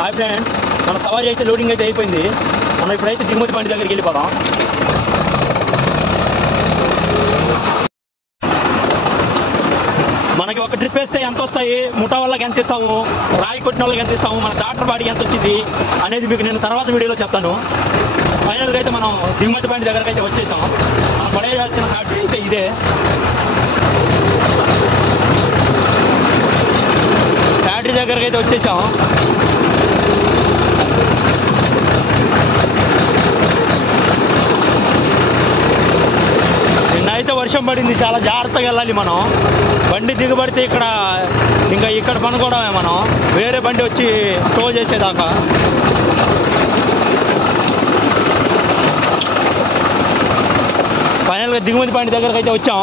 Hi friend, మన సవారీ అయితే లోడింగ్ అయితే అయిపోయింది. మనం ఇప్పుడైతే దిగుమతి పాయింట్ దగ్గరికి వెళ్ళిపోదాం. మనకి ఒక ట్రిప్ వేస్తే ఎంత వస్తాయి, ముఠా వాళ్ళకి ఎంత ఇస్తాము, రాయి కొట్టిన వాళ్ళకి ఎంత ఇస్తాము, మన డాక్టర్ బాడీకి ఎంత వచ్చింది అనేది మీకు నేను తర్వాత వీడియోలో చెప్తాను. ఫైనల్గా అయితే మనం దిగుమతి పాయింట్ దగ్గరకు అయితే వచ్చేసాం. మనం పడేయాల్సిన ఫ్యాక్టరీ అయితే ఇదే. ఫ్యాక్టరీ దగ్గరకు అయితే వచ్చేసాం. నిన్నైతే వర్షం పడింది, చాలా జాగ్రత్తగా వెళ్ళాలి మనం. బండి దిగబడితే ఇక్కడ పనుకోవడమే మనం, వేరే బండి వచ్చి టో చేసేదాకా. ఫైనల్గా దిగుమతి పాయింట్ దగ్గరకు అయితే వచ్చాం.